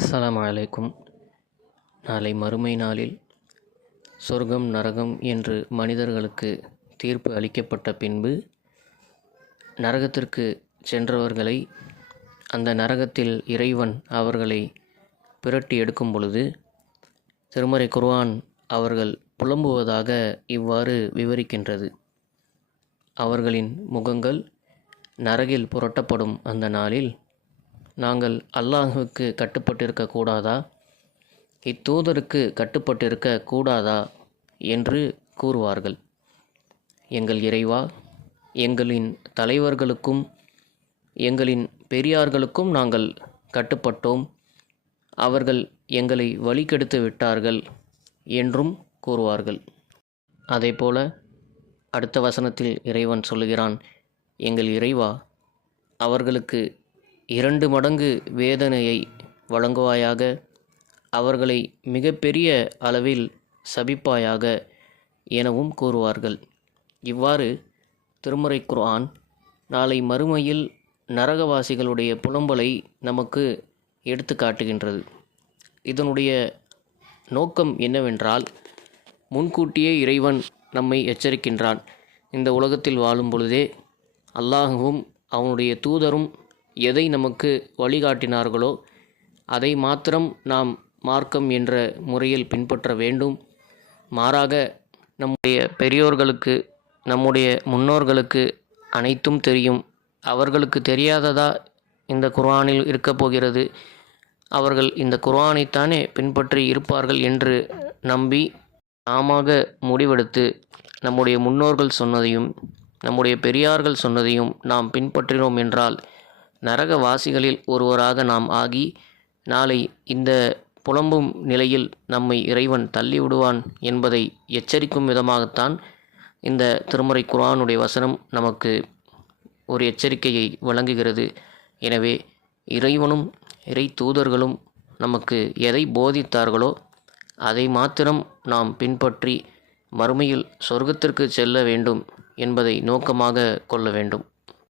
அஸ்ஸலாமு அலைக்கும். நாளை மறுமை நாளில் சொர்க்கம் நரகம் என்று மனிதர்களுக்கு தீர்ப்பு அளிக்கப்பட்ட பின்பு நரகத்திற்கு சென்றவர்களை அந்த நரகத்தில் இறைவன் அவர்களை பிரட்டி எடுக்கும் பொழுது திருமறை குர்ஆன் அவர்கள் புலம்புவதாக இவ்வாறு விவரிக்கின்றது. அவர்களின் முகங்கள் நரகில் புரட்டப்படும் அந்த நாளில், நாங்கள் அல்லாஹுவுக்கு கட்டுப்பட்டிருக்க கூடாதா, இத்தூதருக்கு கட்டுப்பட்டிருக்க கூடாதா என்று கூறுவார்கள். எங்கள் இறைவா, எங்களின் தலைவர்களுக்கும் எங்களின் பெரியார்களுக்கும் நாங்கள் கட்டுப்பட்டோம், அவர்கள் எங்களை வழிகெடுத்து விட்டார்கள் என்றும் கூறுவார்கள். அதேபோல அடுத்த வசனத்தில் இறைவன் சொல்லுகிறான், எங்கள் இறைவா, அவர்களுக்கு 2 மடங்கு வேதனையை வழங்குவாயாக, அவர்களை மிகப்பெரிய அளவில் சபிப்பாயாக எனவும் கூறுவார்கள். இவ்வாறு திருமறை குர்ஆன் நாளை மறுமையில் நரகவாசிகளுடைய புலம்பலை நமக்கு எடுத்து காட்டுகின்றது. இதனுடைய நோக்கம் என்னவென்றால், முன்கூட்டியே இறைவன் நம்மை எச்சரிக்கின்றான். இந்த உலகத்தில் வாழும் பொழுதே அல்லாஹுவும் அவனுடைய தூதரும் எதை நமக்கு வழிகாட்டினார்களோ அதை மாத்திரம் நாம் மார்க்கம் என்ற முறையில் பின்பற்ற வேண்டும். மாறாக நம்முடைய பெரியோர்களுக்கு, நம்முடைய முன்னோர்களுக்கு அனைத்தும் தெரியும், அவர்களுக்கு தெரியாததா இந்த குர்ஆனில் இருக்கப் போகிறது, அவர்கள் இந்த குர்ஆனைத்தானே பின்பற்றி இருப்பார்கள் என்று நம்பி நாமாக முடிவெடுத்து நம்முடைய முன்னோர்கள் சொன்னதையும் நம்முடைய பெரியார்கள் சொன்னதையும் நாம் பின்பற்றினோம் என்றால் நரகவாசிகளில் ஒருவராக நாம் ஆகி நாளை இந்த புலம்பும் நிலையில் நம்மை இறைவன் தள்ளிவிடுவான் என்பதை எச்சரிக்கும் விதமாகத்தான் இந்த திருமறை குர்ஆனுடைய வசனம் நமக்கு ஒரு எச்சரிக்கையை வழங்குகிறது. எனவே இறைவனும் இறை தூதர்களும் நமக்கு எதை போதித்தார்களோ அதை மாத்திரம் நாம் பின்பற்றி மறுமையில் சொர்க்கத்திற்கு செல்ல வேண்டும் என்பதை நோக்கமாக கொள்ள வேண்டும்.